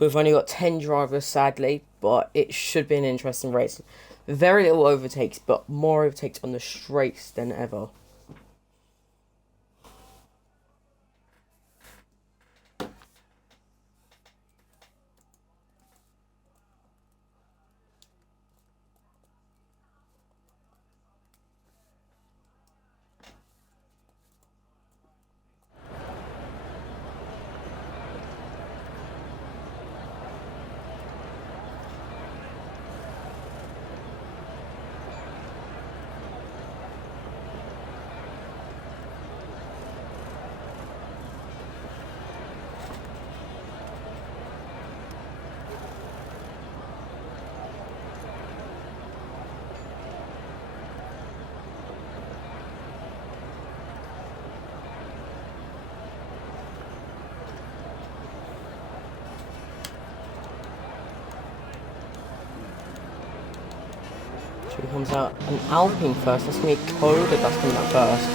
We've only got 10 drivers, sadly, but it should be an interesting race. Very little overtakes, but more overtakes on the straights than ever. He comes out an Alpine first. That's going to be Coda that's coming out first.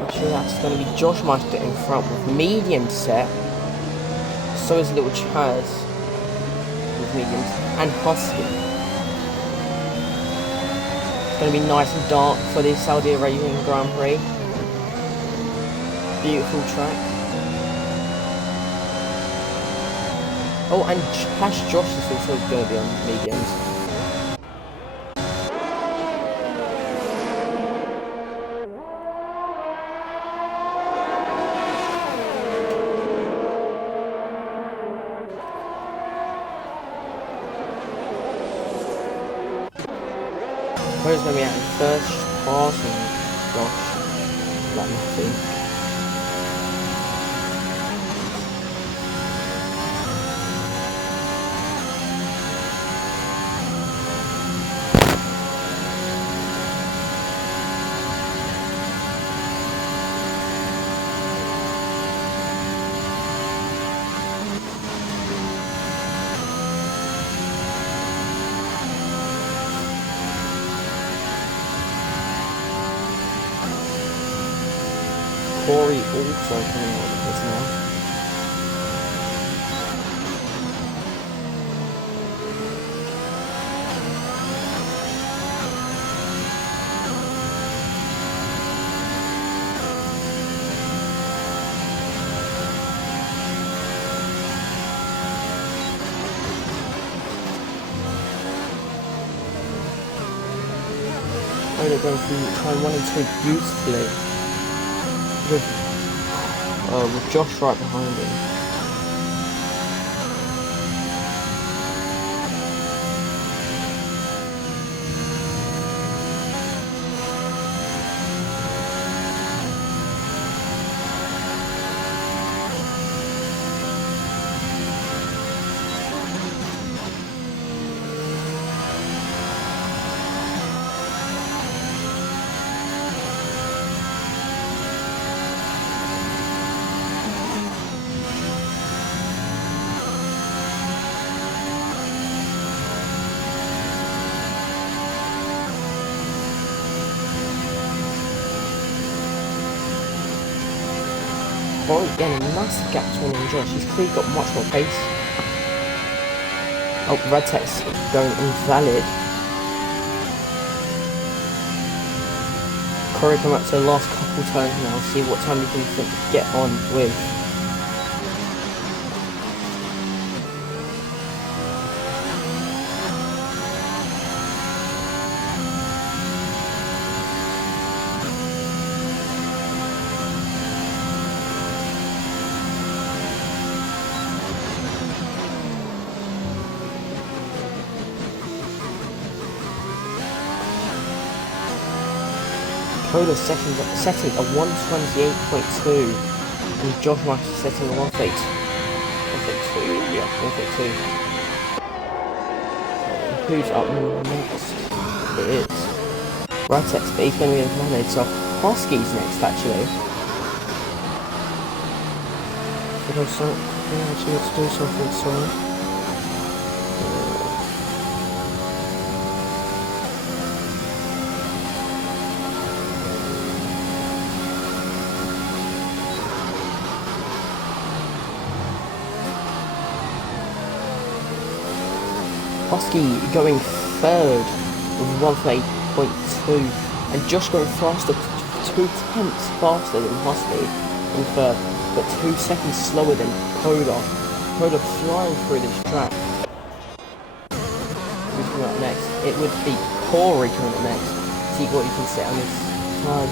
Actually, that's going to be Josh Meister in front with medium set. So is little Chaz with mediums. And Husky. It's going to be nice and dark for the Saudi Arabian Grand Prix. Beautiful track. Oh, and Cash Josh is also going to be on mediums. Where's going to be at first passing Josh? Like nothing. Corey also coming out of the pits now. Oh, they're going through turn 1 and 2 beautifully. With Josh right behind him. Oh, again, a massive gap between him and Josh. He's clearly got much more pace. Oh, red text going invalid. Corey come up to the last couple turns now. See what time he can get on with. Coda setting a 128.2 and Josh Meister setting a 132. Yeah, 132. Who's up next? It is Ratex, but he's going to be eliminated, so Husky's next actually. Actually, let's do something, sorry. Husky going third with 1:30.2, and Josh going faster, 2 tenths faster than Husky in third, but 2 seconds slower than Coda. Coda flying through this track. Who's coming up next? It would be Corey coming up next. See what you can set on his time.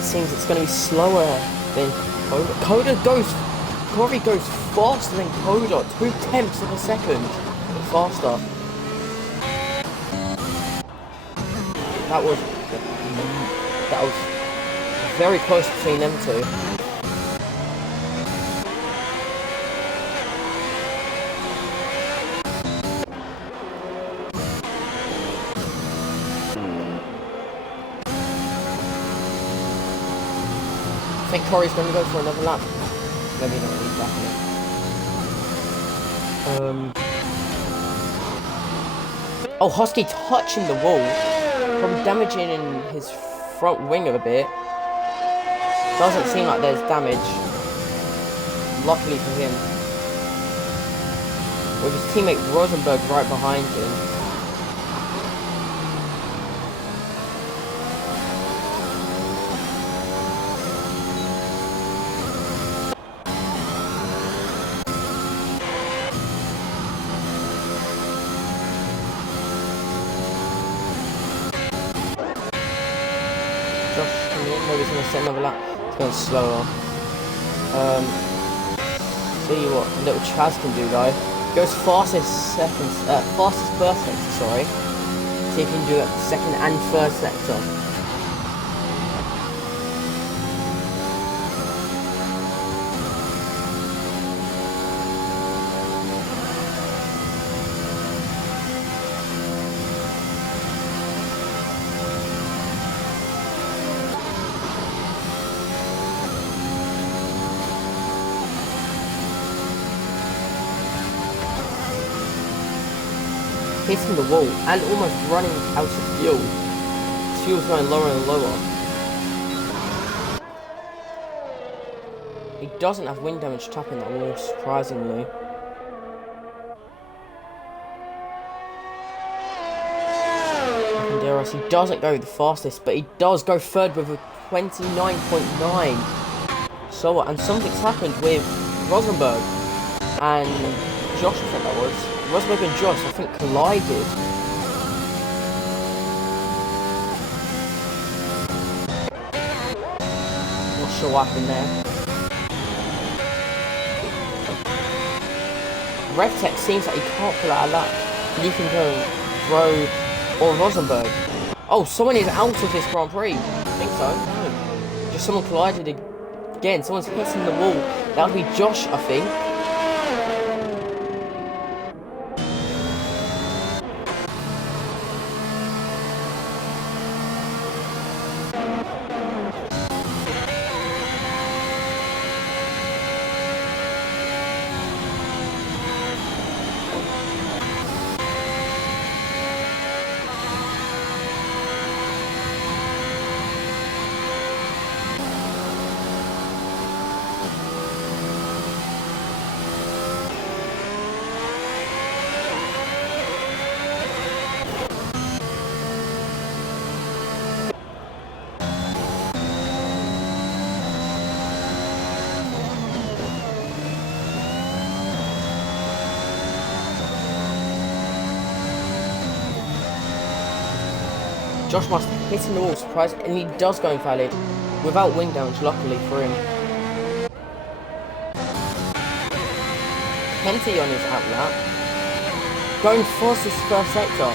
It seems it's going to be slower than Coda. Corey goes faster than Coda, 2 tenths of a second faster. That was very close between them two. I think Corey's going to go for another lap. Maybe not really back. Oh, Husky touching the wall, probably damaging in his front wing a bit. Doesn't seem like there's damage, luckily for him, with his teammate Rosenberg right behind him. Maybe he's going to set another lap. It's going slower. See what little Chaz can do though. Goes fastest first sector, sorry. See if he can do it second and third sector. Hitting the wall and almost running out of fuel. His fuel's going lower and lower. He doesn't have wind damage tapping that wall, surprisingly. Banderas, he doesn't go the fastest, but he does go third with a 29.9. So, and something's happened with Rosenberg and Josh, I think that was. Rosenberg and Josh, I think, collided. Not sure what happened there. RevTech seems like he can't pull out a lap. You can go Rowe or Rosenberg. Oh, someone is out of this Grand Prix. I think so. No. Just someone collided again. Someone's hitting the wall. That would be Josh, I think. Josh must hit in the wall, surprise, and he does go invalid without wing damage, luckily for him. Kenty on his outlap, going fastest first sector.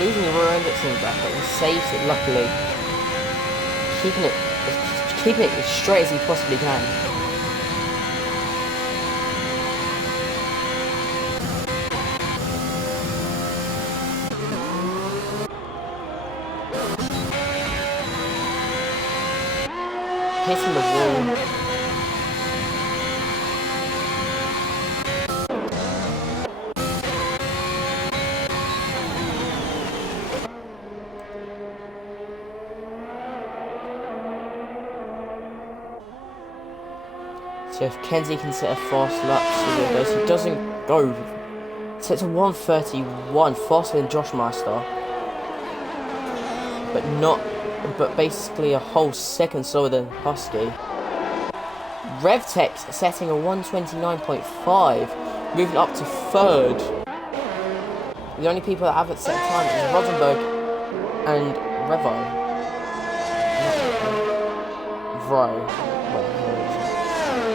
Losing the rear end, it seems like, but he saves it luckily. Keeping it as straight as he possibly can. Hitting the wall. So if Kenzie can set a fast lap, see what he does. He doesn't go. Sets a 1:31, faster than Josh Master, but basically a whole second slower than Husky. RevTech setting a 1:29.5, moving up to third. The only people that haven't set time is Rosenberg and Revo.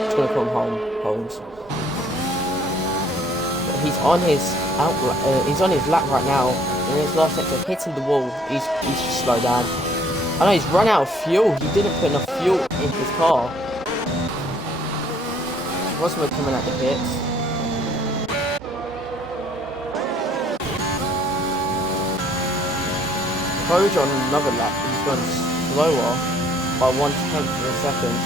Just gonna call him Holmes. But he's on his he's on his lap right now. In his last sector, hitting the wall. He's just slowed down. I know he's run out of fuel. He didn't put enough fuel in his car. Rosenberg coming at the pits. Coach on another lap, he's gone slower by 1/10 of a second.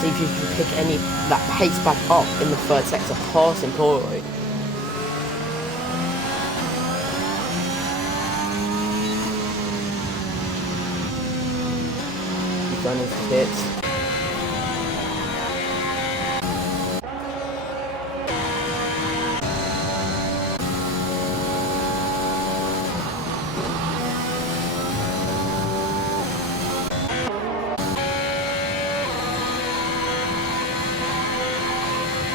See if you can pick any that pace back up in the third sector, passing Corey. He's done his hits.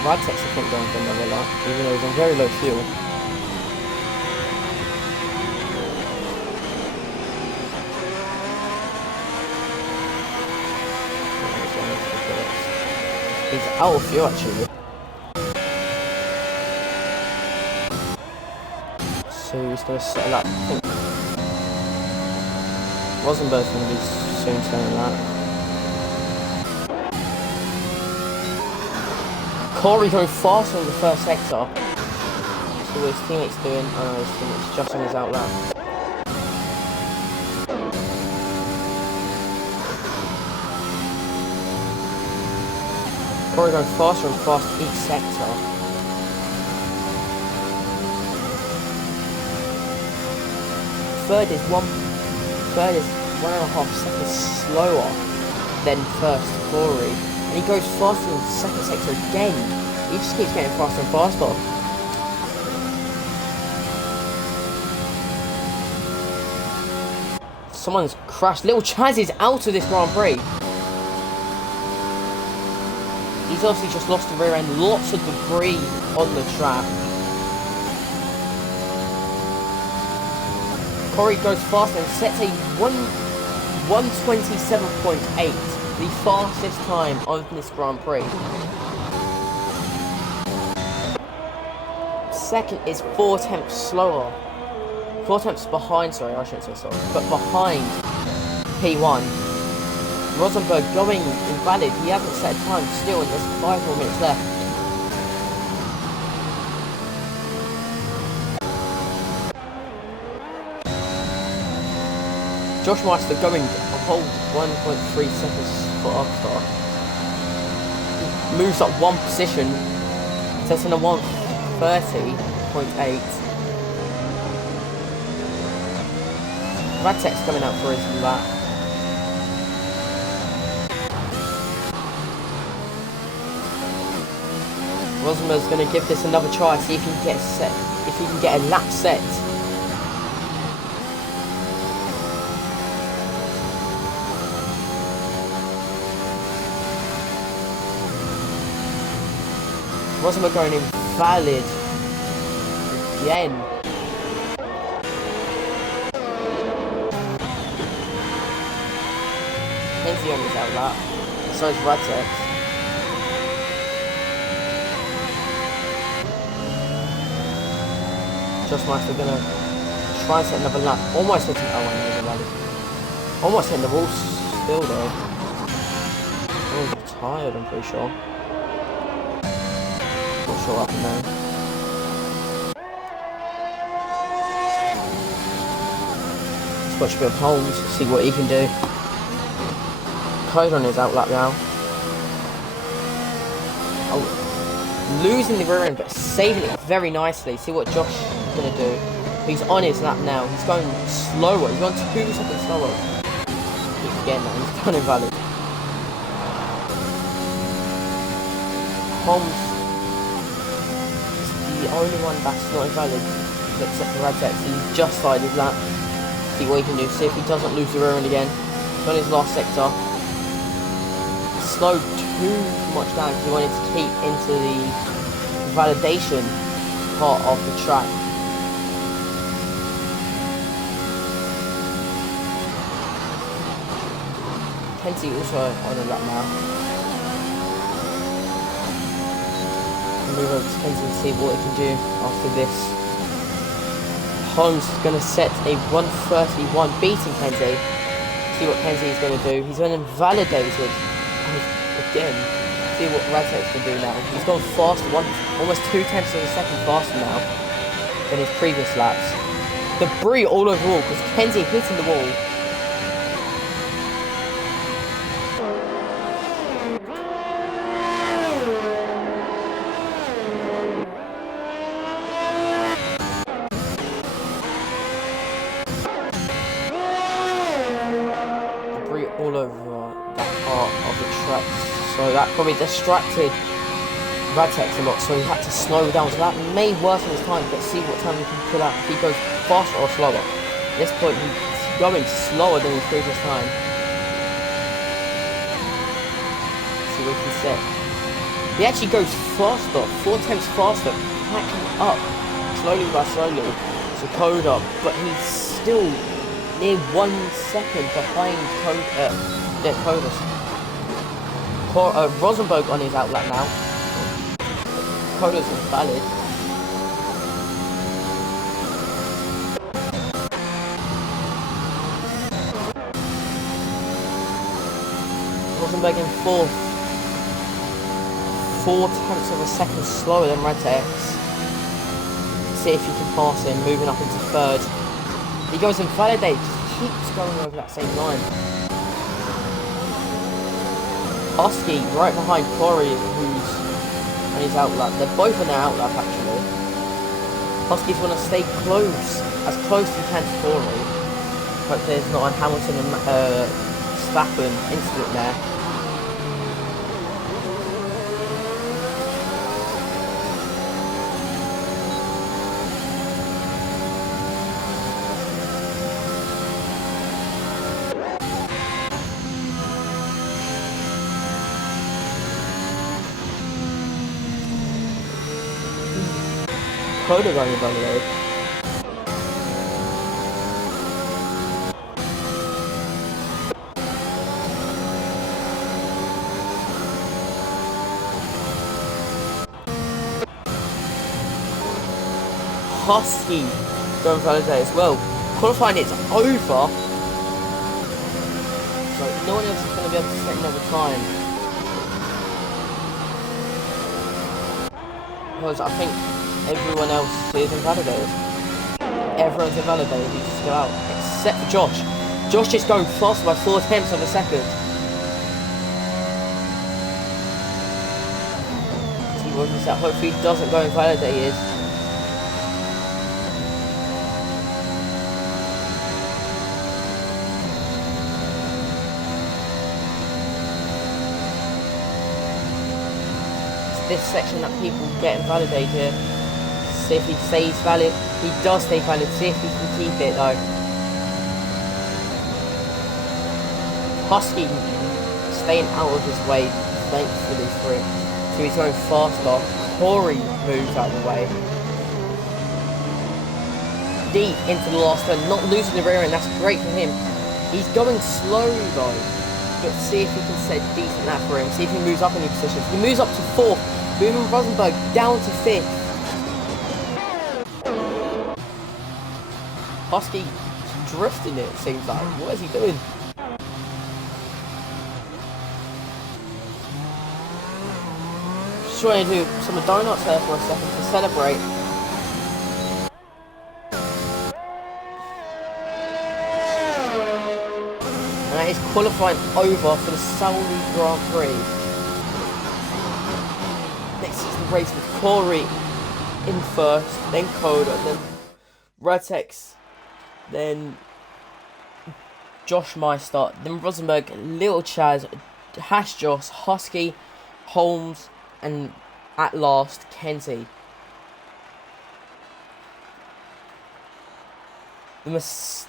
Radtex, I think, going for another lap, even though he's on very low fuel. He's out of fuel, actually. So he's going to set a lap, I think. Rosenberg's going to be soon setting a lap. Corey going faster in the first sector. So what his teammates doing? Oh, his teammates just on his out lap. Corey going faster and faster each sector. Third is 1.5 seconds slower than first Corey. And he goes faster in the second sector again. He just keeps getting faster and faster. Someone's crashed. Little Chaz is out of this Grand Prix. He's obviously just lost the rear end. Lots of debris on the track. Corey goes faster and sets a 1:27.8. The fastest time of this Grand Prix. Second is 4/10 slower. 4/10 behind, sorry, I shouldn't say sorry, but behind P1. Rosenberg going invalid. He hasn't set time still, and there's 5 more minutes left. Josh Meister going a whole 1.3 seconds for Arbian. Moves up 1 position, setting a 1:30.8. Radtek's coming out for his lap. Rosenberg's going to give this another try, see if he can get a set, if he can get a lap set. Rosenberg going invalid again. Kenzie on his out lap. So is Radtek. Josh Meister gonna try and set another lap. Almost hitting Almost hitting the wall still though. Oh, he's tired, I'm pretty sure. Not sure what happened there. Let's watch a bit of Holmes, see what he can do. Code on his out lap now. Oh, losing the rear end, but saving it very nicely. See what Josh is going to do. He's on his lap now. He's going slower. He's going 2 seconds slower. Again, he's done invalid. Holmes is the only one that's not invalid, except for Radtex. He's just started his lap. See what he can do. See if he doesn't lose the rear end again. He's on his last sector. He slowed too much down because he wanted to keep into the validation part of the track. Kenzie also on a lap now. Move over to Kenzie and see what he can do after this. Holmes is going to set a 131, beating Kenzie. See what Kenzie is going to do. He's been invalidated again. See what Radtex can do now. He's gone faster, almost 0.2 of a second faster now than his previous laps. Debris all over the wall because Kenzie hitting the wall. All over that part of the track, so that probably distracted Radtex a lot, so he had to slow down, so that may worsen his time, but see what time he can pull out, if he goes faster or slower. At this point he's going slower than his previous time. See what he can set. He actually goes faster, 4/10 faster, packing up slowly by slowly, so code up, but he's still near 1 second behind Kodas. Rosenberg on his outlap now. Kodas is valid. Rosenberg in fourth. 4/10 of a second slower than Radtex. See if he can pass him, moving up into third. He goes and validates, keeps going over that same line. Husky right behind Corey, who's on his outlap. They're both on their outlap actually. Husky's want to stay close as he can to Corey. Hope there's not a Hamilton and Stappen incident there. Coda going by the way. Husky going validate as well. Qualifying it's over. So no one else is going to be able to set another time. Because I think everyone else is invalidated. Everyone's invalidated, you just go out. Except for Josh. Josh is going faster by 4/10 of a second. See what he said. Hopefully he doesn't go invalidated. It's this section that people get invalidated. See if he stays valid. He does stay valid. See if he can keep it though. Husky staying out of his way, thankfully for him. So he's going faster. Corey moves out of the way. Deep into the last turn, not losing the rear end. That's great for him. He's going slow though. But see if he can set decent lap for him. See if he moves up any positions. He moves up to 4th, moving Rosenberg down to 5th. Husky drifting it seems like. What is he doing? Just trying to do some donuts there for a second to celebrate. And that is qualifying over for the Saudi Grand Prix. Next is the race with Corey in first, then Coda, then Radtex, then Josh Meister, then Rosenberg, Little Chaz, Hash Joss, Husky, Holmes, and At last, Kenzie. The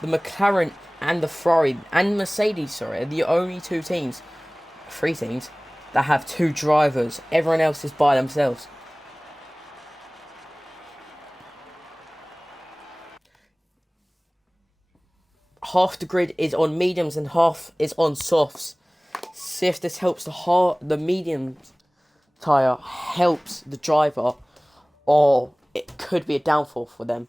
McLaren and the Ferrari and Mercedes, sorry, are the only three teams that have two drivers. Everyone else is by themselves. Half the grid is on mediums and half is on softs. See if this helps the medium tyre helps the driver, or it could be a downfall for them.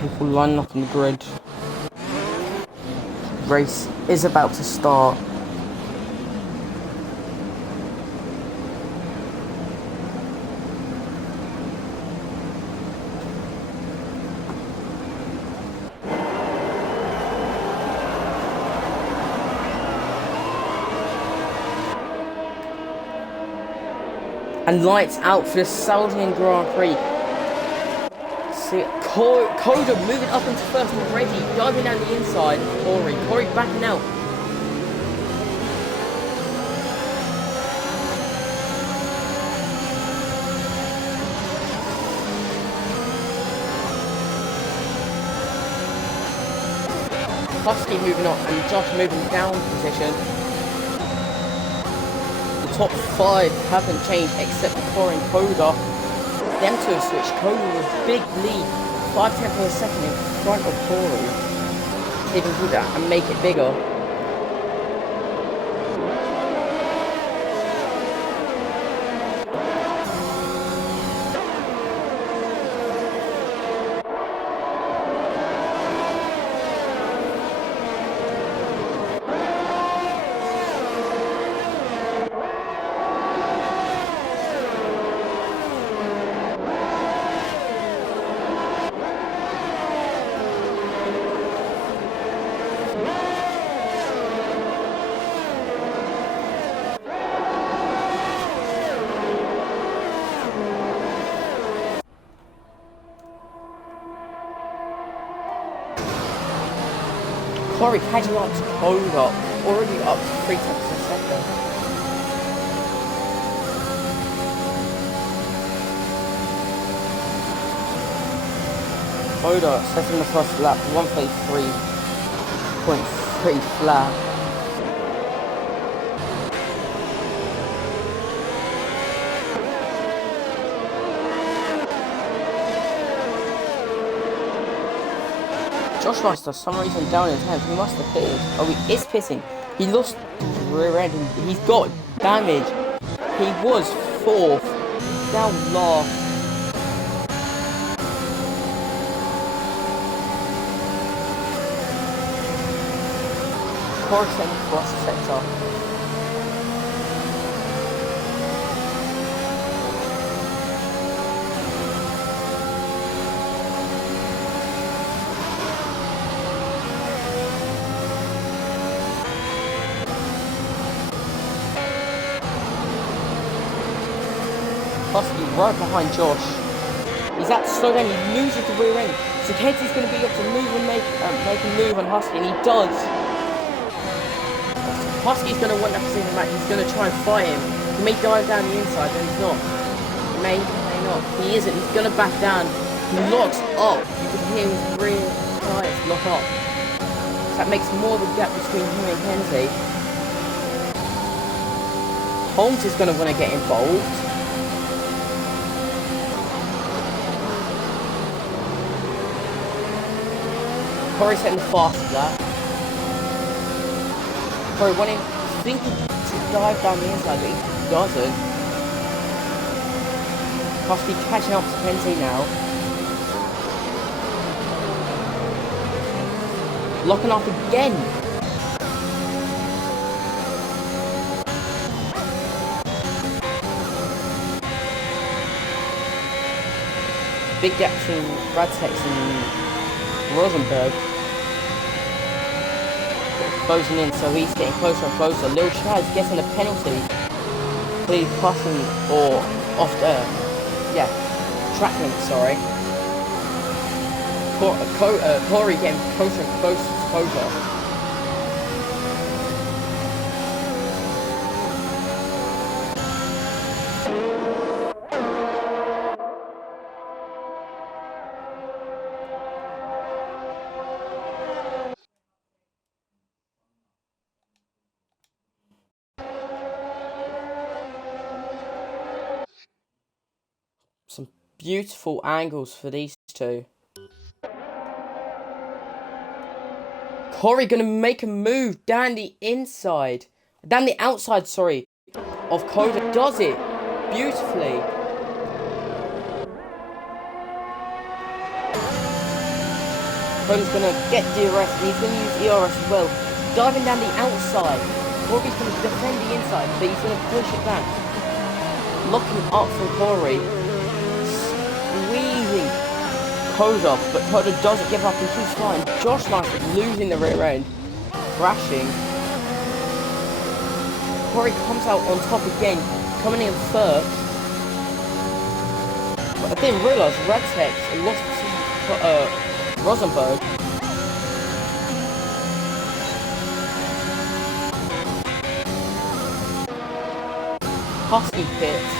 People lining up on the grid. Race is about to start. And lights out for the Saudian Grand Prix. See, Coda moving up into first already, diving down the inside. Corey backing out. Husky moving up and Josh moving down position. The top five haven't changed except for Corey and Coda. Them two have switched. Coda with a big lead, 5/10 of a second in front of Corey. They can do that and make it bigger. Corey catching up to Koda, already up 3 tenths a second. Koda setting the first lap, 1:33.3 flat. Josh Master, for some reason down in 10th, he must have pitted. Oh, he is pitting. He lost rear end, he's got damage. He was 4th, now last. Corey setting the first sector. Husky right behind Josh. He's at to slow down, he loses the rear end. So Kenzie's going to be able to move and make a move on Husky, and he does. Husky's going to want that position back, he's going to try and fight him. He may dive down the inside, but he's not. He may not. He isn't, he's going to back down. He locks up. You can hear his rear tires lock up. So that makes more of a gap between him and Kenzie. Holmes is going to want to get involved. Corey setting the fastest lap. Corey wanting, thinking to dive down the inside, but he doesn't. Husky catching up to Kenzie now. Locking up again. Big gap between Radtex and Rosenberg. Closing in, so he's getting closer and closer. Lil Chaz getting a penalty. Clearly passing or off the track link, sorry. Corey getting closer and closer to Koda. Some beautiful angles for these two. Corey gonna make a move down the outside, sorry, of Koda. Does it beautifully. Koda's gonna get DRS and he's gonna use ERS as well. Diving down the outside. Corey's gonna defend the inside, but he's gonna push it back. Locking up for Corey. Squeezing Koda, but Koda doesn't give up and keeps flying. Josh Master losing the rear end, crashing. Corey comes out on top again, coming in first. But I didn't realise Radtex lost to Rosenberg. Husky pits.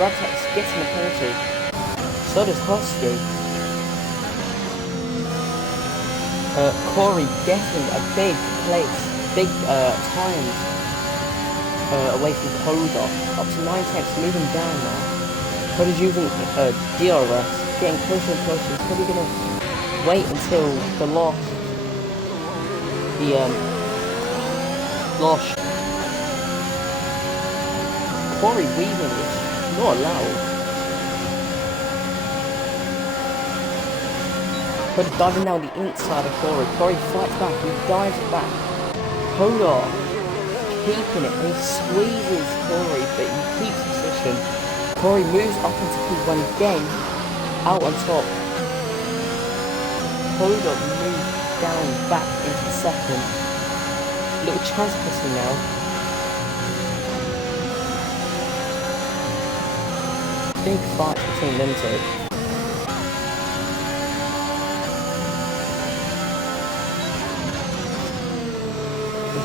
Radtex getting a penalty. So does Husky. Corey getting a big place, big times away from Koda. Up to 9 tenths, moving down now. Koda's using DRS, getting closer and closer. He's probably gonna wait until the loss. Corey weaving is not allowed. Koda diving down the inside of Corey. Corey fights back, he dives it back. Koda keeping it, and he squeezes Corey, but he keeps position. Corey moves up into P1 again, out on top. Coda moves down back into second. Little chance putting now. Big fight between them two.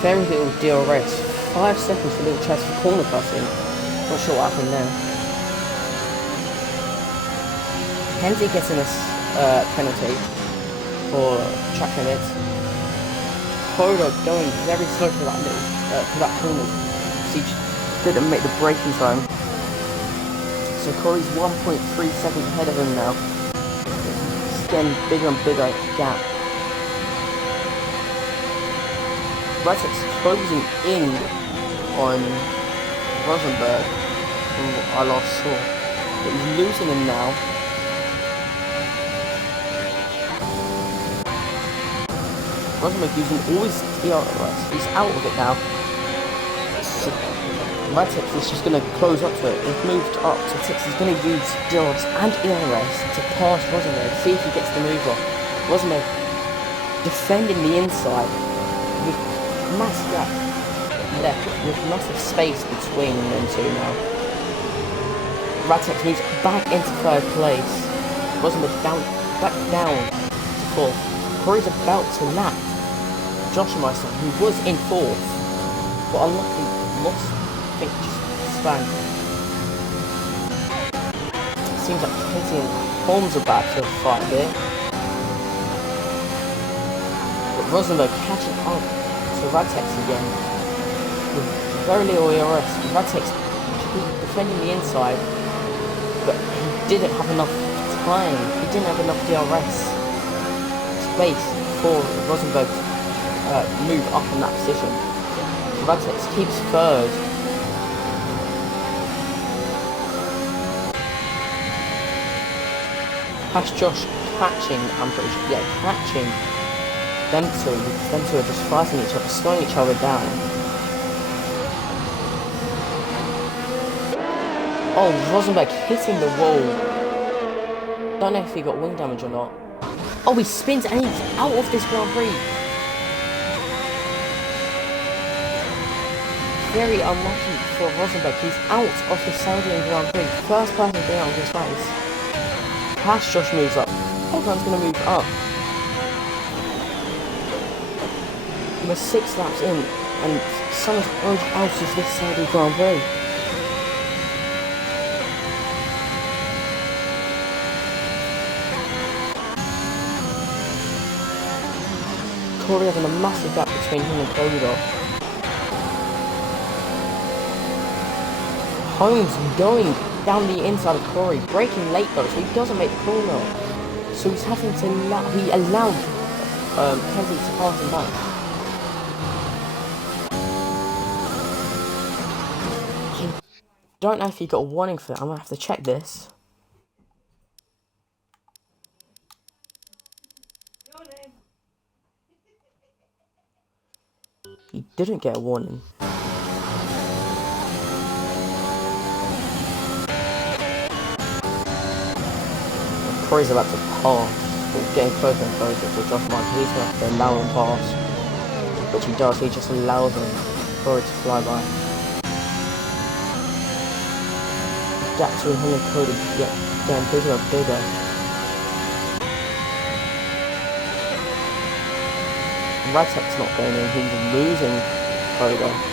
Very little DRS. 5 seconds for little chance for corner passing. Not sure what happened there. Kenzie getting a penalty for track limits. Coda going very slow for that little for that corner. He didn't make the braking time. So Corey's 1.3 seconds ahead of him now. It's getting bigger and bigger gap. Ratek's closing in on Rosenberg from what I last saw. But he's losing him now. Rosenberg using all his DRS. He's out of it now. Ratek is just going to close up to it. He's moved up to 6. He's going to use DRS and ERS to pass Rosenberg. See if he gets the move off. Rosenberg defending the inside with massive gap left, with massive space between them two now. Ratek moves back into 3rd place. Rosenberg back down to 4th. Corey's about to lap Josh Meister, who was in 4th, but unluckily lost, I think, just span. It seems like Kenzie and Holmes are back to fight here. But Rosenberg catching up to Ratek again with very little ERS. Ratek's defending the inside, but he didn't have enough time. He didn't have enough DRS space for Rosenberg to move up in that position. Ratek keeps 3rd. Past Josh catching, I'm pretty sure, yeah, catching them two, because them two are just fighting each other, slowing each other down. Oh, Rosenberg hitting the wall. Don't know if he got wing damage or not. Oh, he spins and he's out of this Grand Prix. Very unlucky for Rosenberg. He's out of the Saudian Grand Prix. First person to be out of this race. Past Josh moves up. Everyone's going to move up. We're 6 laps in and someone's already out of this Saudi Grand Prix. Corey having a massive gap between him and Coda. Holmes going down the inside of Corey, braking late though, so he doesn't make the corner. So he's having to he allowed Kenzie to pass him back. I don't know if he got a warning for that. I'm gonna have to check this. He didn't get a warning. Corey's about to pass, but getting closer and closer to Josh Martin. He's going to have to allow him pass, which he does. He just allows him, Corey to fly by. Gap between him and Cody getting bigger and bigger. Ratek's not going in, he's losing Coda.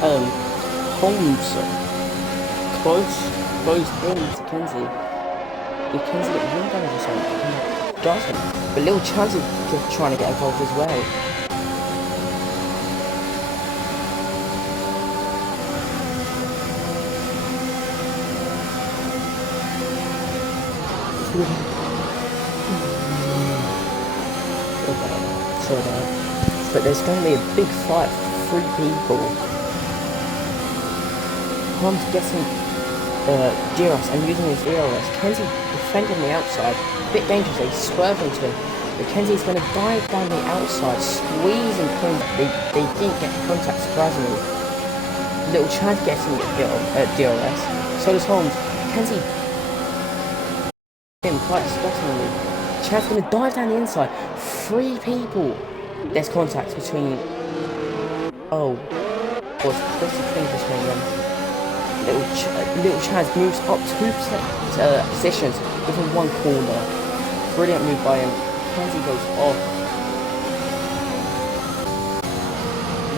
Holmes close in to Kenzie. If Kenzie get wind damage or something, he doesn't. But little Chaz is just trying to get involved as well. But there's going to be a big fight for 3 people. Holmes getting Giros and using his ERS. Kenzie defending the outside. A bit dangerous, they swerve into him. But Kenzie's going to dive down the outside, squeezing Holmes. They didn't get contact surprisingly. Little Chad getting DRS. So does Holmes. Kenzie him quite disgustingly. Chad's going to dive down the inside. 3 people. There's contact between. Oh, was pretty clean between them. Little Chaz moves up 2 positions within 1 corner. Brilliant move by him. Kenzie goes off.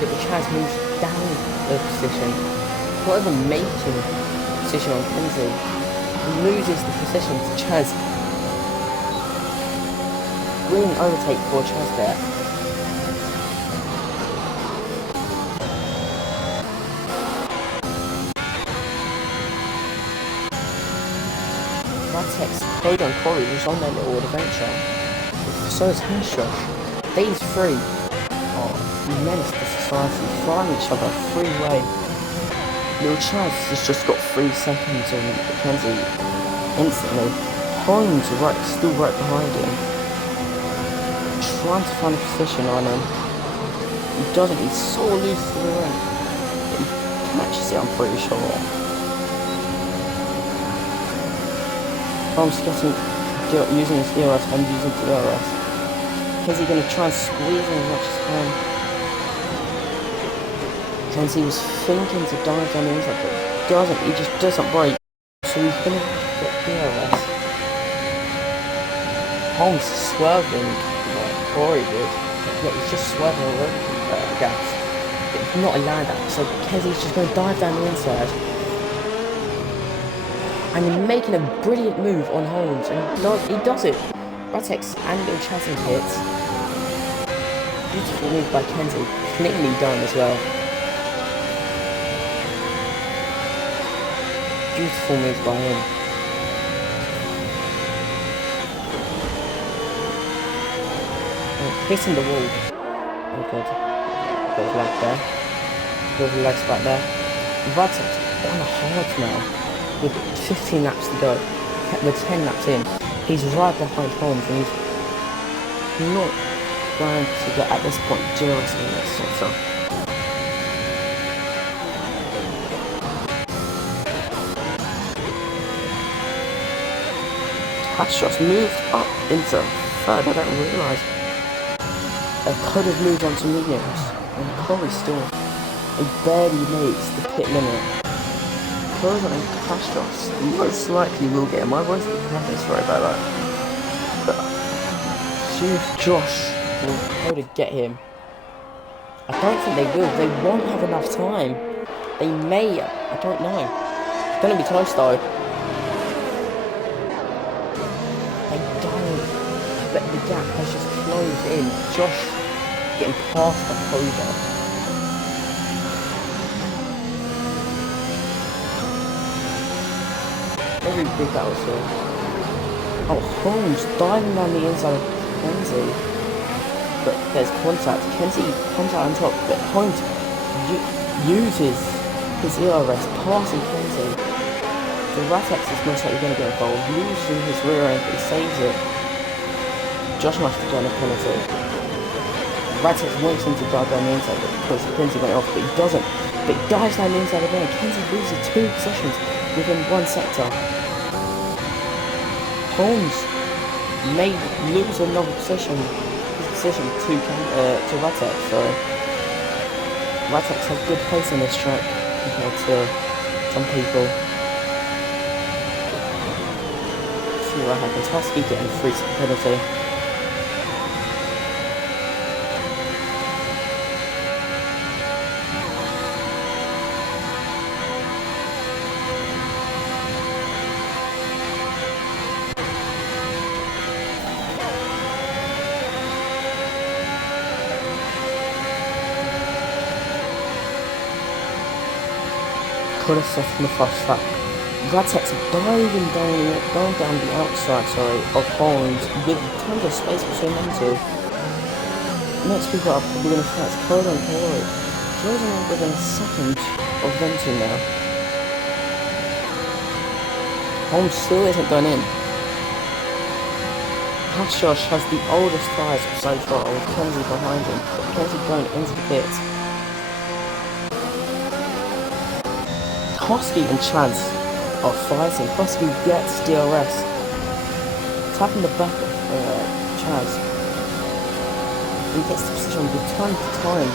Little Chaz moves down the position. Not even making position on Kenzie. He loses the position to Chaz. Brilliant overtake for Chaz there. Coda and Corey was on their little adventure. So is Hashrush. These 3 are menace to society, flying each other freeway. Little Chaz has just got 3 seconds on Mackenzie instantly. Holmes still right behind him, trying to find a position on him. He doesn't, he sort of loses the ring. He catches it, I'm pretty sure. Holmes using his ERS and using the ERS. Kenzie going to try and squeeze him as much as can. Kenzie was thinking to dive down the inside, but doesn't. He just doesn't break. So he's going to get the ERS. Holmes swerving like Corey did. Yeah, he's just swerving over gas. It's not allowed that. So Kenzie's just going to dive down the inside. And then making a brilliant move on Holmes, and he does it. Ratex and Little Chazzy hits. Beautiful move by Kenzie, cleanly done as well. Beautiful move by him. Oh, hitting the wall. Oh god. Got his leg there. Got his legs back there. Ratex on the hard now. With 15 laps to go, with 10 laps in, he's right behind Holmes, and he's not going to get, at this point, Giros in this sector. Hashross moved up into 3rd, I don't realise. Coda's moved on to mediums, and Corey still, he barely makes the pit limit. Coda and Hashross most likely will get him. My voice is perfect, sorry about that. But see if Josh will Coda get him. I don't think they will. They won't have enough time. They may, I don't know. It's gonna be close though. They don't. But the gap has just closed in. Josh getting past the Coda. Very big that was here. Oh, Holmes diving down the inside of Kenzie. But there's contact. Kenzie comes out on top, but Holmes uses his ERS, passing Kenzie. The Ratex is most likely going to get involved, losing his rear end, but he saves it. Josh must have done a penalty. Ratex wants him to dive down the inside because Kenzie went off, but he doesn't. But he dives down the inside again. Kenzie loses 2 positions within 1 sector. Holmes may lose another position, his position to Ratex, so Ratex has good pace on this track compared to some people. Let's see what happens. Husky getting a 3-second penalty. Could have set in the fast track. Radtex going down the outside, of Holmes with tons of space between them two. Next we've got we're going to fight Coda and Corey. Closing in within a second of them two now. Holmes still isn't gone in. Josh has the oldest tyres so far with Kenzie behind him, but Kenzie going into the pit. Hosky and Chaz are fighting. Hosky gets DRS, tapping the back of Chaz. He gets the position with time to time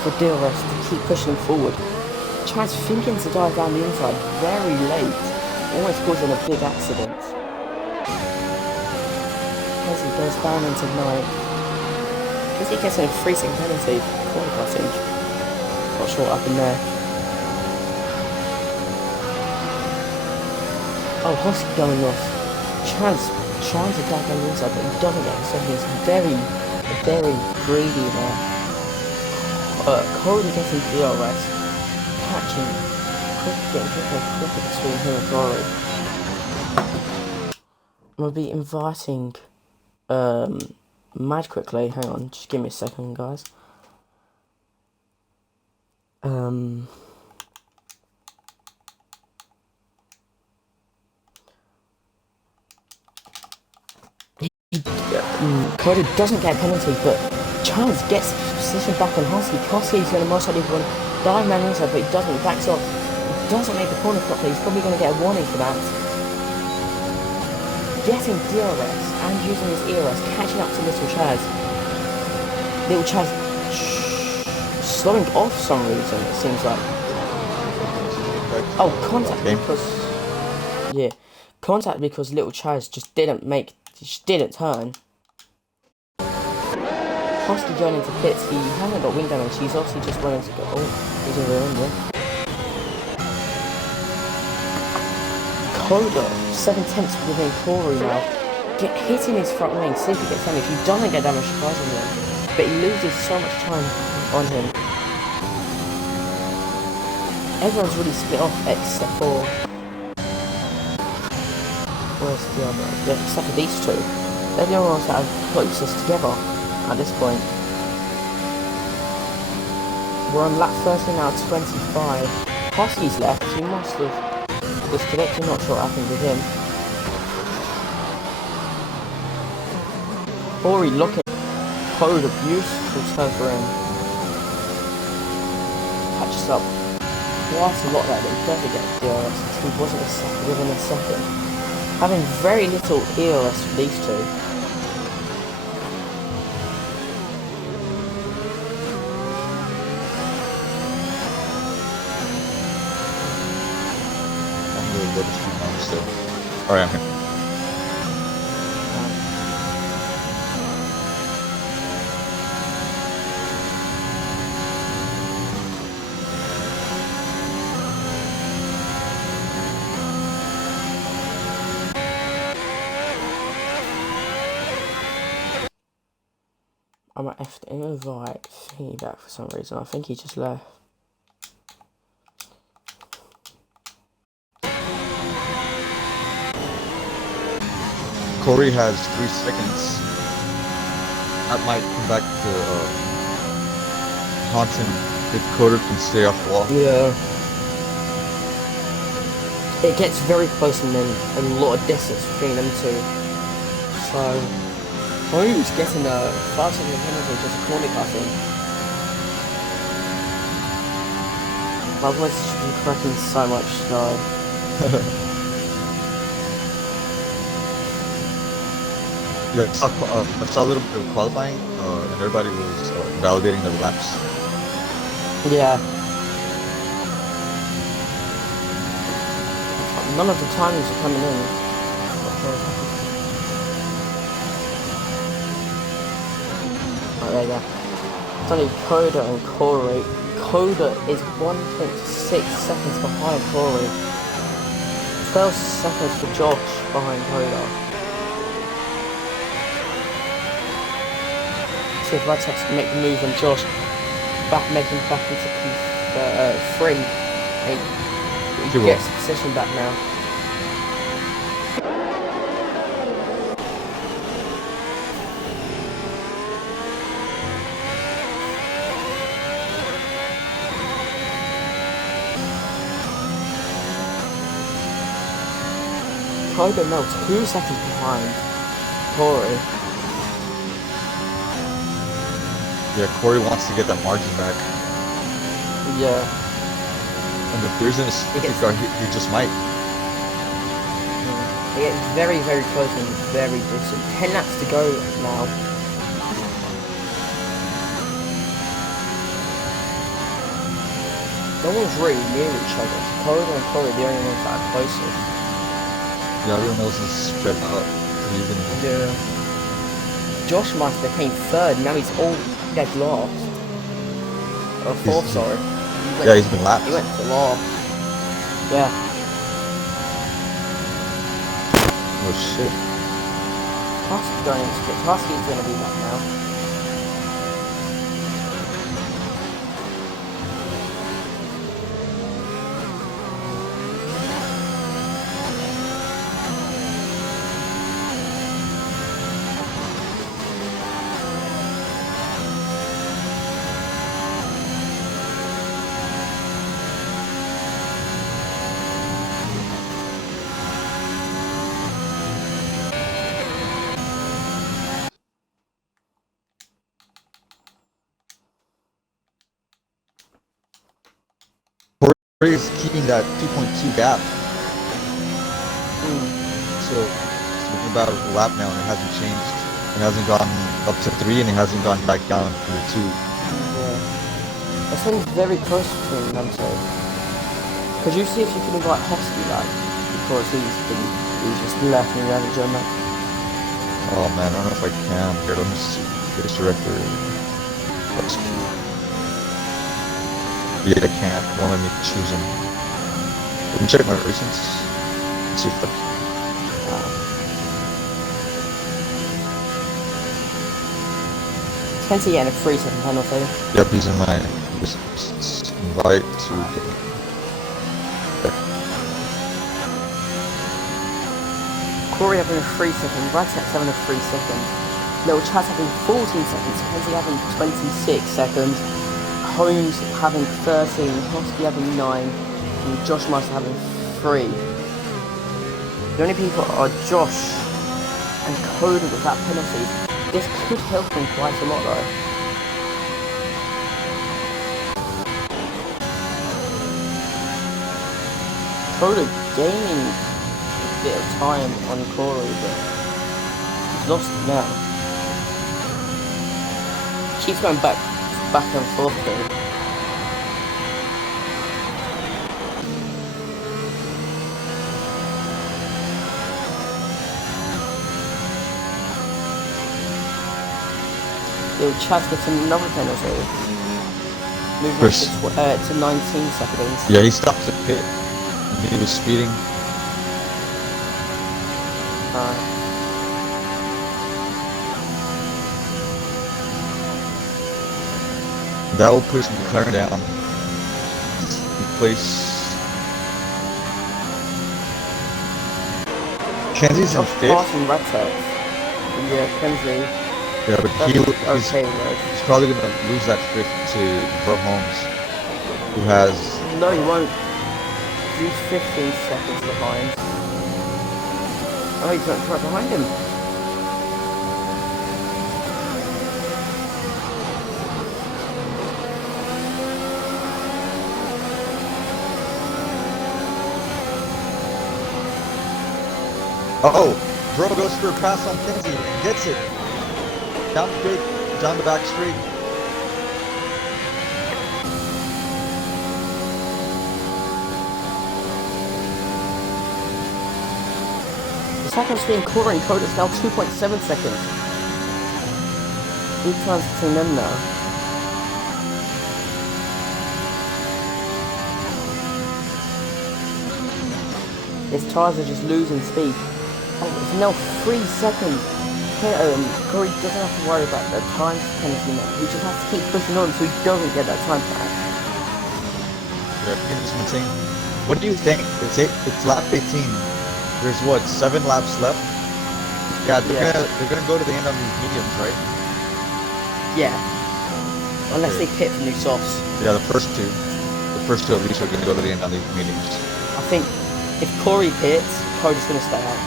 for DRS to keep pushing him forward. Chaz thinking to dive down the inside very late, almost causing a big accident. As he goes down into 9th. As he gets a 3-second penalty for corner cutting. Not sure what happened there. Oh, Hosky going off. Chaz trying to dive down the inside, but he doesn't get it, so he's very greedy there. Cody getting DRS, catching, getting quicker between him and Corey. We'll be inviting Mad quickly. Hang on, just give me a second, guys. Cody doesn't get a penalty, but Chaz gets position back on Hosky. Hosky's going to most likely run dive man inside, but he doesn't. He backs off. He doesn't make the corner properly. He's probably going to get a warning for that. Getting DRS and using his ERS, catching up to Little Chaz. Little Chaz slowing off for some reason, it seems like. Oh, contact because... Yeah. Contact because Little Chaz just didn't turn. Hosky going into pits, he hasn't got wing damage, he's obviously just running to go. Oh, he's a rear end. Coda, 7/10 within Corey now. Hitting his front wing, see if he gets damage. He doesn't get damage surprisingly, but he loses so much time on him. Everyone's really split off except for... Where's the other? Yeah, except for these two. They're the only ones that are closest together at this point. We're on lap 13 now, 25. Hosky's left, he must have disconnected, not sure what happened with him. Corey looking Code, a beautiful turns around. Catches up quite a lot there, but he doesn't get the DRS. He wasn't within a second. Having very little ERS for these two. I'm really good at this still. Alright, I'm here. I might have to invite thingy back for some reason. I think he just left. Corey has 3 seconds. That might come back to haunt him if Coder can stay off the wall. Yeah. It gets very close and then a lot of distance between them two. So... Who's getting a 5-second penalty just corner cutting? My voice has been cracking so much snow. Yeah, I saw a little bit of qualifying, and everybody was validating their laps. Yeah. None of the timings are coming in. There you go. It's only Coda and Corey. Coda is 1.6 seconds behind Corey. 12 seconds for Josh behind Coda. See if Radtex can make the move on Josh. Making back into free. He will. gets position back now. Koga now 2 seconds behind Corey. Yeah, Corey wants to get that margin back. Yeah. And if there's a safety car, he just might. They get very, very close and very distant. 10 laps to go now. No one's really near each other. Koga and Corey are the only ones that are closest. Yeah, everyone else is spread out pretty evenly. Yeah. Josh Master came third, now he's all dead last. Or fourth, sorry. He's been lapped. He went to last. Yeah. Oh shit. Husky's going into it. Husky's going to be back now. Corey's keeping that 2.2 gap. So it's about a lap now and it hasn't changed. It hasn't gone up to 3 and it hasn't gone back down to 2. Yeah. That seems very close between them two. Could you see if you could invite Husky back? Because he's just left and we haven't joined that. Oh man, I don't know if I can. Here, let me see. Race director. Husky. Yeah, I can't. It won't let me choose him. Let me check my recents. See if I can. Kenzie getting a 3-second penalty. Yep, he's in my recents. Invite to game. Corey having a 3-second, Radtex having a 3-second, Little Chaz having 14 seconds, Kenzie having 26 seconds, Holmes having 13, Hosky having 9, and Josh Master having 3. The only people are Josh and Coda without penalties. This could help them quite a lot though. Coda gaining a bit of time on Corey, but he's lost it now. Keeps going back and forth though. Little Chaz gets another penalty. Moving to 19 seconds. Yeah, he stopped the pit. He was speeding. That will push McLaren down. Replace Kenzie's in 5th. Passing Radtex. Yeah, Kenzie. Yeah, but okay, he's probably gonna lose that 5th to Bro Holmes, who has. No, he won't. He's 15 seconds behind. Oh, he's not right behind him. Oh, Bro goes for a pass on Kenzie and gets it. Down the back straight. The seconds being Corey and Coda is now 2.7 seconds. Big times between them now. His tires are just losing speed. Oh, it's now 3 seconds. Corey doesn't have to worry about the time penalty now. He just has to keep pushing on so he doesn't get that time back. Yeah, he can just maintain. What do you think? It's lap 18. There's what, 7 laps left? Yeah, they're gonna go to the end on these mediums, right? Yeah. Unless Okay. they pit for new softs. Yeah, the first two at least are gonna go to the end on these mediums. I think if Corey pits, Cody's gonna stay out.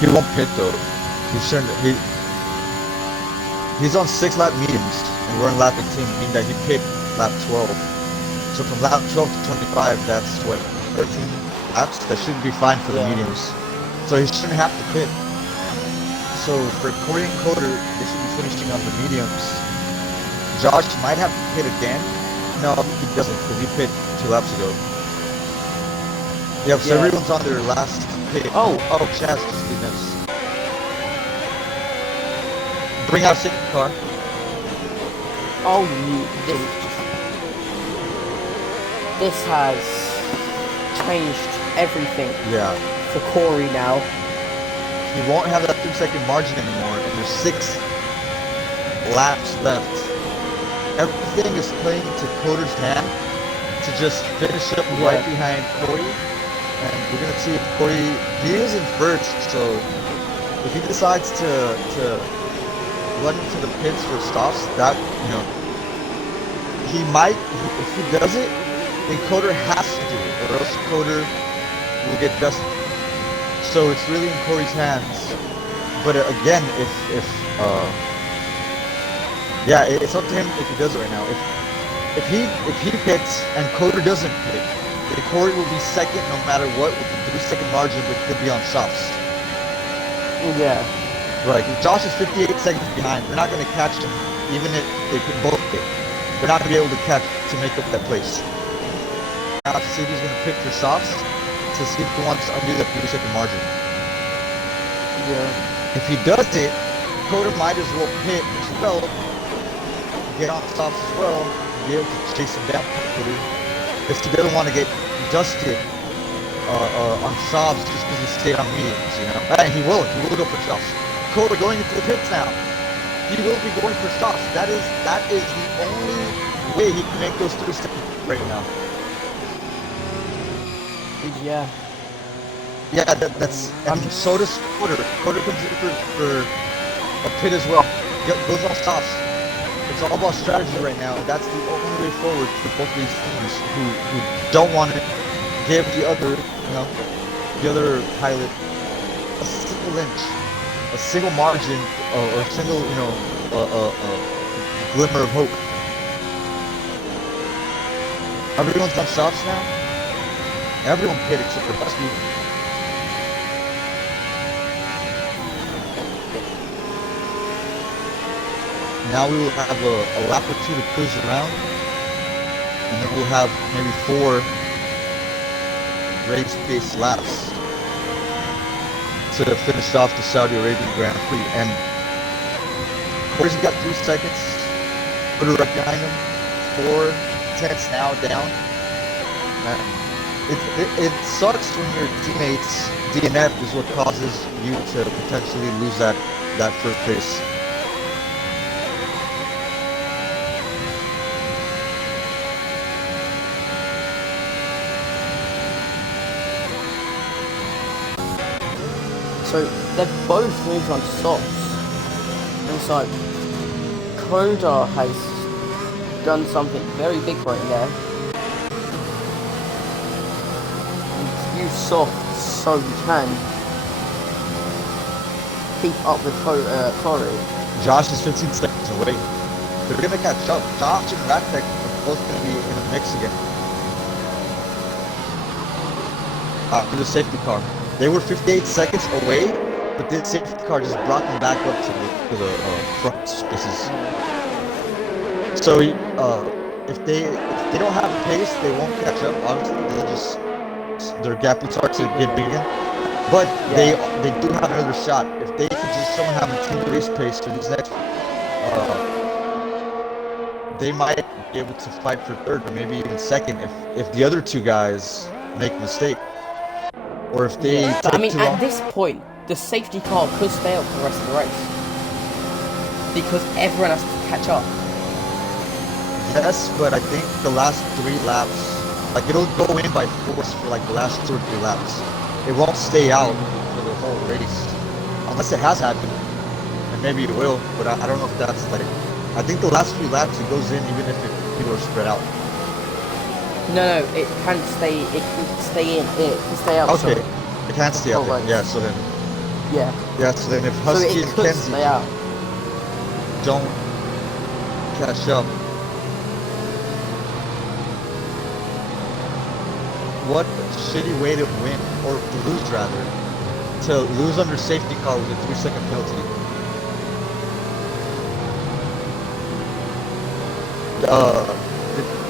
He won't pit though. He's on 6 lap mediums, and we're on lap 18, meaning that he pit lap 12. So from lap 12 to 25, that's what, 13 laps? That should be fine for the mediums. So he shouldn't have to pit. So for Corey and Coder, they should be finishing on the mediums. Josh might have to pit again. No, he doesn't, because he pit 2 laps ago. Yeah, so everyone's on their last pit. Oh, Chaz just did this. Bring out safety car. Oh, this has changed everything. Yeah. For Corey now. He won't have that 3-second margin anymore, and there's 6 laps left. Everything is playing to Coder's hand to just finish up right behind Corey. And we're gonna see if Corey, he is in first, so if he decides to run into the pits for stops, that, he might, if he does it, then Coder has to do it, or else Coder will get dusted. So it's really in Corey's hands. But again, it's up to him if he does it right now. If he pits and Coder doesn't pit, then Corey will be second no matter what with the 3-second margin, but could be on softs. Yeah. Right. Josh is 58 seconds behind. They're not going to catch him, even if they could both pit. They're not going to be able to catch to make up that place. Now to see if he's going to pick for softs, to see if he wants to undo that 3-second margin. Yeah. If he does it, Coder might as well pit as well, get on softs as well, and be able to chase him down quickly. Because he doesn't want to get dusted on softs just because he stayed on mediums, And he will go for softs. Coder going into the pits now. He will be going for softs. That is the only way he can make those 3 seconds right now. Yeah. Yeah, that's. And so does Coder. Coder comes in for a pit as well. Goes on softs. It's all about strategy right now. That's the only way forward for both these teams who don't want to give the other pilot a single inch, a single margin, or a single, glimmer of hope. Everyone's on softs now. Everyone pit except for Husky. Now we will have a lap or 2 to cruise around, and then we'll have maybe 4 race-based laps to finish off the Saudi Arabian Grand Prix. And Corey's got 3 seconds, put it right behind him, 4 tenths now down. It sucks when your teammates DNF is what causes you to potentially lose that first place. So they've both moved on softs. And so Coda has done something very big right there. Use softs so he can keep up with Corey. Josh is 15 seconds away. They're going to catch up. Josh and Ratek are both going to be in the mix again. For the safety car. They were 58 seconds away, but this safety car just brought them back up to the front spaces. So if they don't have pace, they won't catch up. Obviously, their gap will start to get bigger. But they do have another shot. If they could just somehow maintain the race pace for these next, they might be able to fight for third or maybe even second if the other 2 guys make a mistake. Or if they at this point, the safety car could stay up for the rest of the race. Because everyone has to catch up. Yes, but I think the last 3 laps Like it'll go in by force for like the last 2 or 3 laps. It won't stay out for the whole race, unless it has happened, and maybe it will. But I don't know if that's like. I think the last few laps it goes in even if people are spread out. No, it can stay. It can stay in. It can stay out. Okay, sorry. it can't stay out. Right. Yeah. So then. Yeah. Yeah. So then if So Husky it and could Kenzie stay out. don't catch up. What shitty way to win, or to lose rather, to lose under safety car with a 3-second penalty.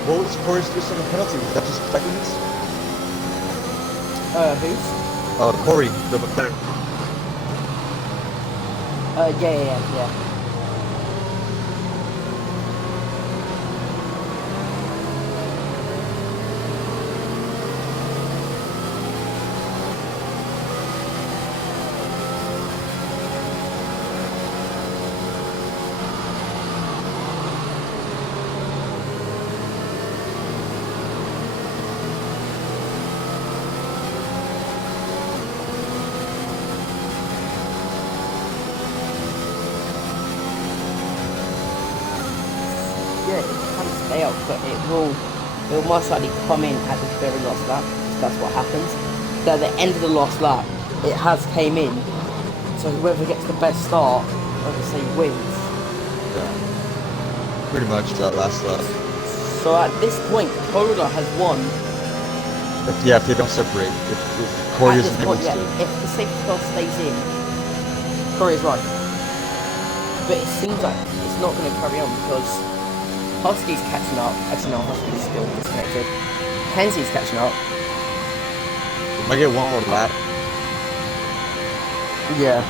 What was Corey's 3-second penalty? Was that just seconds? Who's? Corey, the McLaren. Yeah. Yeah, it can stay out, but it will most likely come in at the very last lap. That's what happens. So at the end of the last lap, it has came in. So whoever gets the best start, obviously wins. Yeah. Pretty much that last lap. So at this point, Coda has won. If they don't separate, if Corey At this isn't able point, yeah, to. if the safety car stays in, Corey's right. But it seems like it's not going to carry on because Husky's catching up. Actually, no, Husky's still disconnected. Kenzie's catching up. Might get one more lap. Yeah.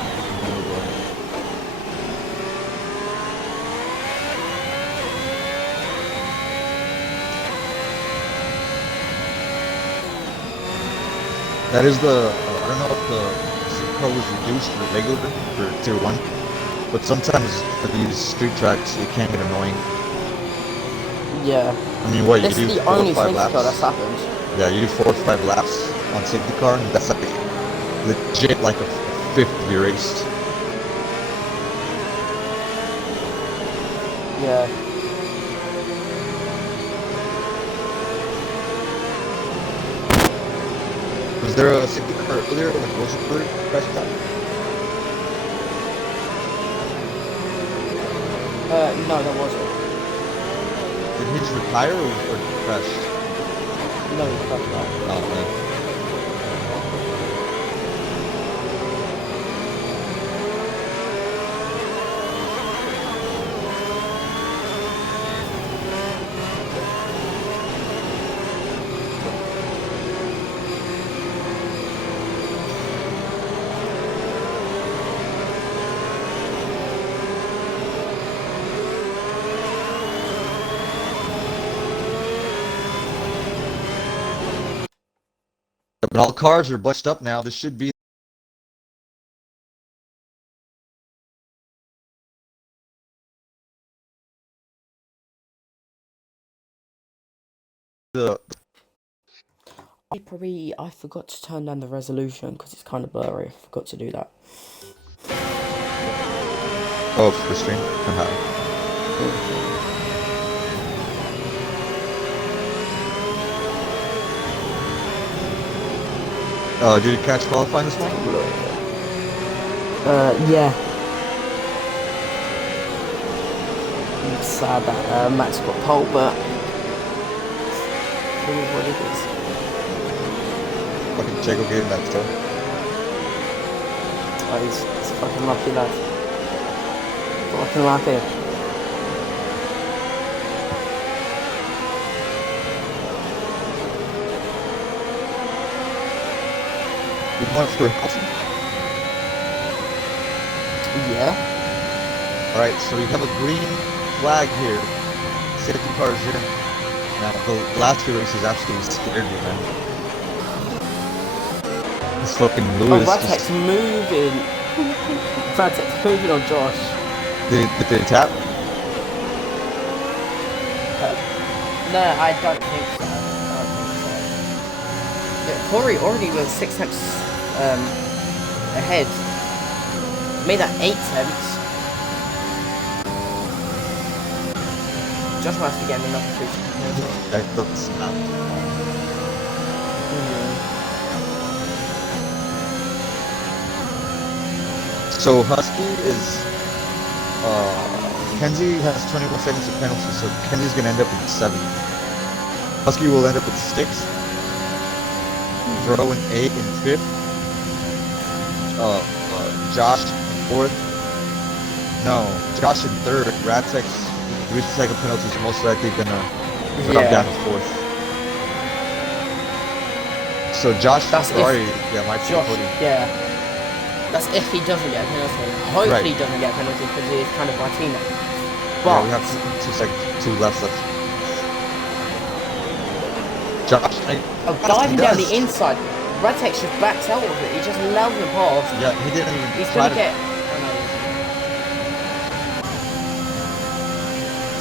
That is the. I don't know if the safety car was reduced for regular for tier 1, but sometimes for these street tracks it can get annoying. Yeah. I mean, what This you is do the 4 or only 5 safety laps? car that's happened. Yeah, you do 4 or 5 laps on safety car, and that's like legit like a fifth to be raced. Yeah. Was there a safety car earlier when Rosenberg crashed out? No, there wasn't. Did he just retire or crash? No, he crashed out. Oh man. But all cars are bunched up now. This should be the. I forgot to turn down the resolution because it's kind of blurry. I forgot to do that. Oh, for stream. Uh-huh. Did you catch qualifying this morning? Yeah. I'm sad that Max got pole, but it is what it is. Fucking Checo gave that stuff. Oh, he's fucking lucky, lad. Fucking lucky. You want for Hudson? Yeah. Alright, so we have a green flag here. Safety car is here. Now, the last few races absolutely scared me, man. This fucking Lewis Vatek's moving. Vatek's moving on Josh. Did they tap? No, I don't think so. Corey already was 6 tenths ahead. Made that 8 tenths. Josh has to get another 3 seconds. That looks not. So Husky is Kenzie has 21 seconds of penalty, so Kenzie's gonna end up in 7th. Husky will end up in 6th. Bro in 8th and 5th. Josh in 4th. No, Josh in 3rd. Radtex, with the second penalty, is most likely gonna drop down to 4th. So Josh, That's sorry, might be Josh, podium. yeah. That's if he doesn't get a penalty. Hopefully he doesn't get a penalty because he is kind of my teammate. But Yeah, we have 2 seconds, 2 laps left. Josh, diving down the inside. Radtex just backs out of it. He just allows him past. Yeah, he didn't even He's try gonna get.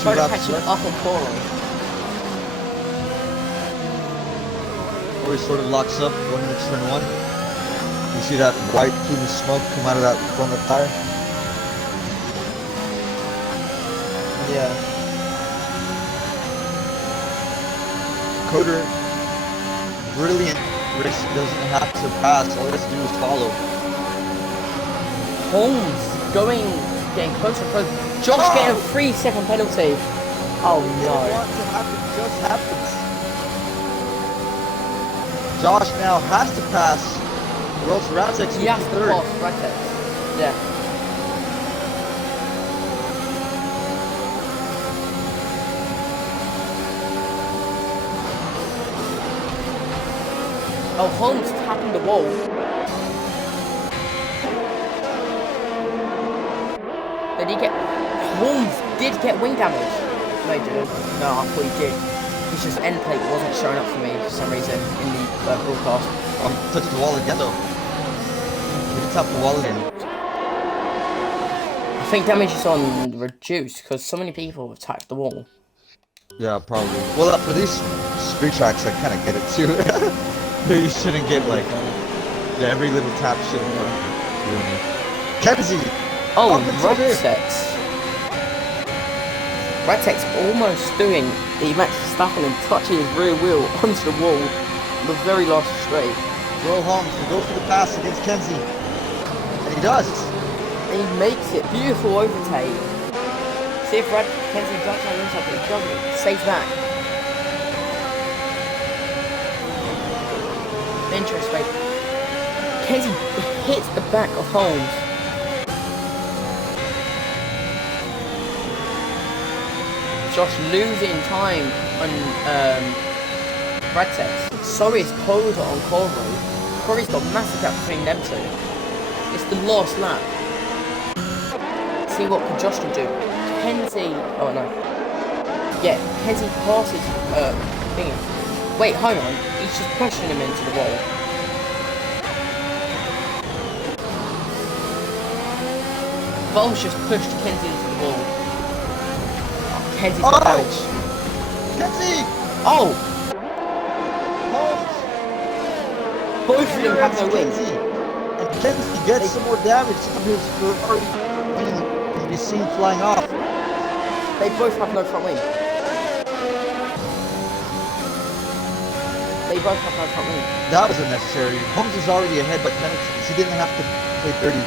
Try to catch him up on Corey. Corey sort of locks up going into turn 1. You see that white plume of smoke come out of that front left tire? Yeah. Coder, brilliant race, doesn't have to pass, all he has to do is follow. Holmes getting closer and closer. Josh getting a 3-second penalty. Oh no. What to happen just happens. Josh now has to pass. Or else Radtex He has to third. pass Radtex. Yeah. Oh, Holmes tapping the wall. Did he get... Holmes did get wing damage. No, he didn't. No, I thought he did. It's just end plate wasn't showing up for me for some reason in the broadcast. Touch the wall again though. He tapped the wall again. I think damage is on reduced because so many people have tapped the wall. Yeah, probably. Well, for these street tracks, I kind of get it too. You shouldn't get like every little tap shouldn't ruin you. Kenzie. Oh, Radtex. Radtex almost doing the Max Verstappen and touching his rear wheel onto the wall in the very last straight. Will Holmes will go for the pass against Kenzie. And he does. And he makes it. Beautiful overtake. See if Kenzie does on inside, but he doesn't. Stays back. Interesting. Kenzie hits the back of Holmes. Josh losing time on Radtex. So is Coda on Corey. Corey's got massive gap between them two. It's the last lap. See what Josh can do. Kenzie. Oh no. Yeah, Kenzie passes thingy. Wait, hold on. He's just pushing him into the wall. Vol's just pushed Kenzie into the wall. Kenzie's got damage. Kenzie! Oh! Holmes! Both of them have no wings. Kenzie. And Kenzie gets some more damage from his Ferrari and he's seen flying off. They both have no front wing. They both have no front wing. That was unnecessary. Holmes was already ahead by penalties. He didn't have to play dirty.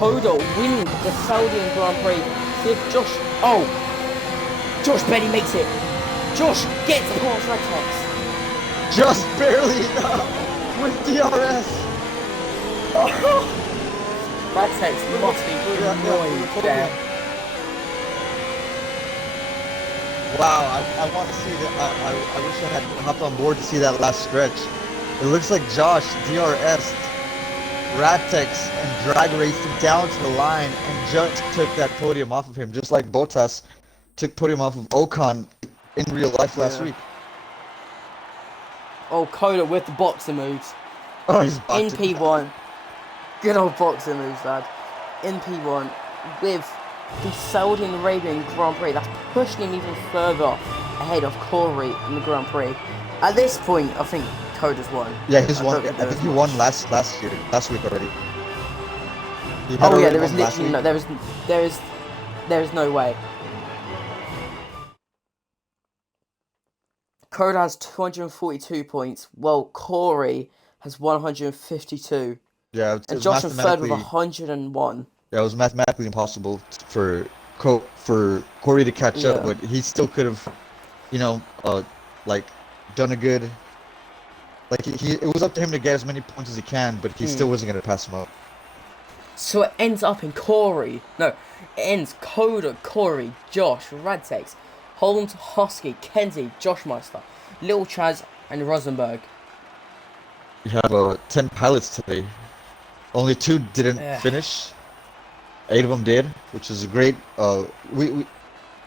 Coda wins the Saudi Grand Prix. See if Josh... Oh! Josh Benny makes it. Josh gets past Radtex. Just barely with DRS. Radtex must be annoyed there. Wow, I want to see that. I wish I had hopped on board to see that last stretch. It looks like Josh DRS'd Radtex and drag raced him down to the line and just took that podium off of him, just like Bottas took podium off of Ocon in real life last week. Oh, Coda with the boxer moves. Oh, he's In P1. Good old boxer moves, lad. In P1 with the Saudi Arabian Grand Prix. That's pushing him even further ahead of Corey in the Grand Prix. At this point, I think Coda's won. Yeah, he's won. don't think I there think is he much. won last week already. He had Oh yeah, already there is won last literally week. no. There is no way. Coda has 242 points, while Corey has 152, Yeah, it and was Josh in third with mathematically 101. yeah, it was mathematically impossible for for Corey to catch up, Yeah. but he still could have, you know, like done a good. Like it was up to him to get as many points as he can, but he still wasn't gonna pass him up. So it ends up in Corey. No, it ends Coda, Corey, Josh, Radtex, Holmes, Husky, Kenzie, Josh Meister, Little Chaz, and Rosenberg. We have 10 pilots today. Only 2 didn't Yeah. finish. 8 of them did, which is a great. We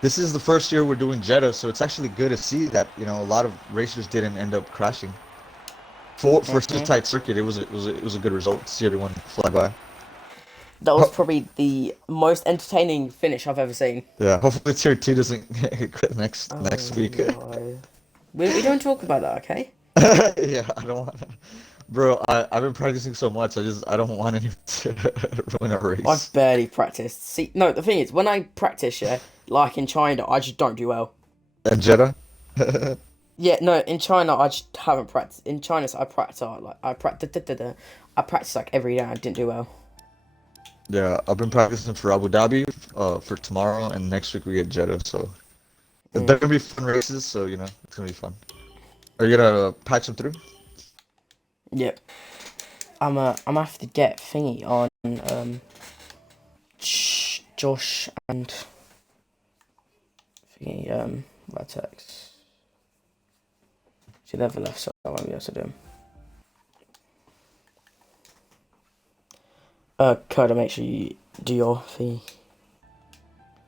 this is the first year we're doing Jeddah, so it's actually good to see that a lot of racers didn't end up crashing. For such a tight circuit, it was a good result to see everyone fly by. That was Ho- probably the most entertaining finish I've ever seen. yeah, hopefully tier 2 doesn't quit Oh next week. no. We don't talk about that, okay? Yeah, I don't want. Bro, I've been practicing so much. I don't want anyone to ruin a I've race. barely practiced. See, no, the thing is, when I practice, yeah, like in China, I just don't do well. And Jeddah. Yeah, no, in China, I just haven't practiced. In China, so I practice I practice like every day. I didn't do well. Yeah, I've been practicing for Abu Dhabi, for tomorrow, and next week we get Jeddah. So they're gonna be fun races. So it's gonna be fun. Are you gonna patch them through? Yep. I'm gonna have to get thingy on Josh and thingy Vertex. She never left, so I won't be able to do them. Coda, make sure you do your thingy.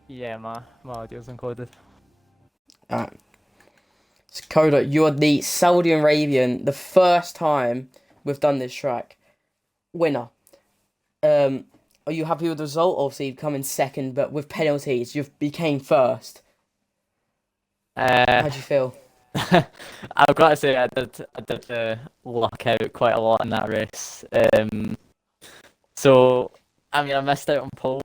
Yeah, my audio's encoded. Alright. So Coda, you are the Saudi Arabian, the first time we've done this track, winner. Are you happy with the result? Obviously, you've come in second, but with penalties, you've became first. How Uh, do you feel? I've got to say I did luck out quite a lot in that race. So I mean I missed out on pole.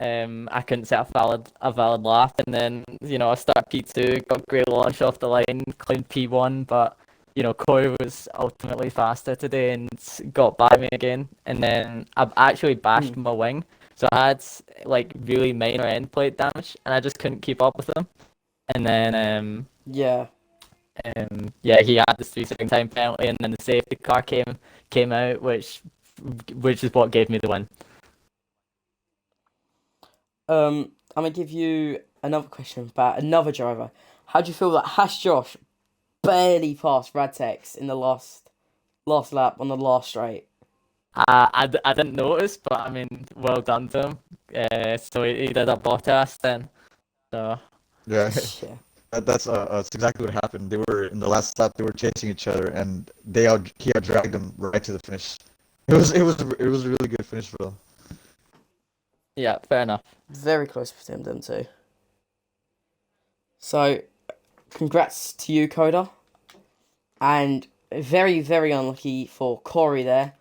I couldn't set a valid lap, and then I started P2, got great launch off the line, claimed P1, but Corey was ultimately faster today and got by me again, and then I've actually bashed my wing, so I had like really minor end plate damage, and I just couldn't keep up with him, and then Yeah. yeah, he had the 3 second time penalty, and then the safety car came out, which is what gave me the win. I'm gonna give you another question about another driver. How do you feel that Hash Josh barely passed Radtex in the last lap on the last straight? I didn't notice, but I mean, well done to him. So he did a Bottas then. So Yeah, Yeah. that's exactly what happened. They were in the last lap. They were chasing each other, and he had dragged them right to the finish. It was a really good finish for them. yeah, fair enough. Very close between them two. So, congrats to you, Coda. And very, very unlucky for Corey there.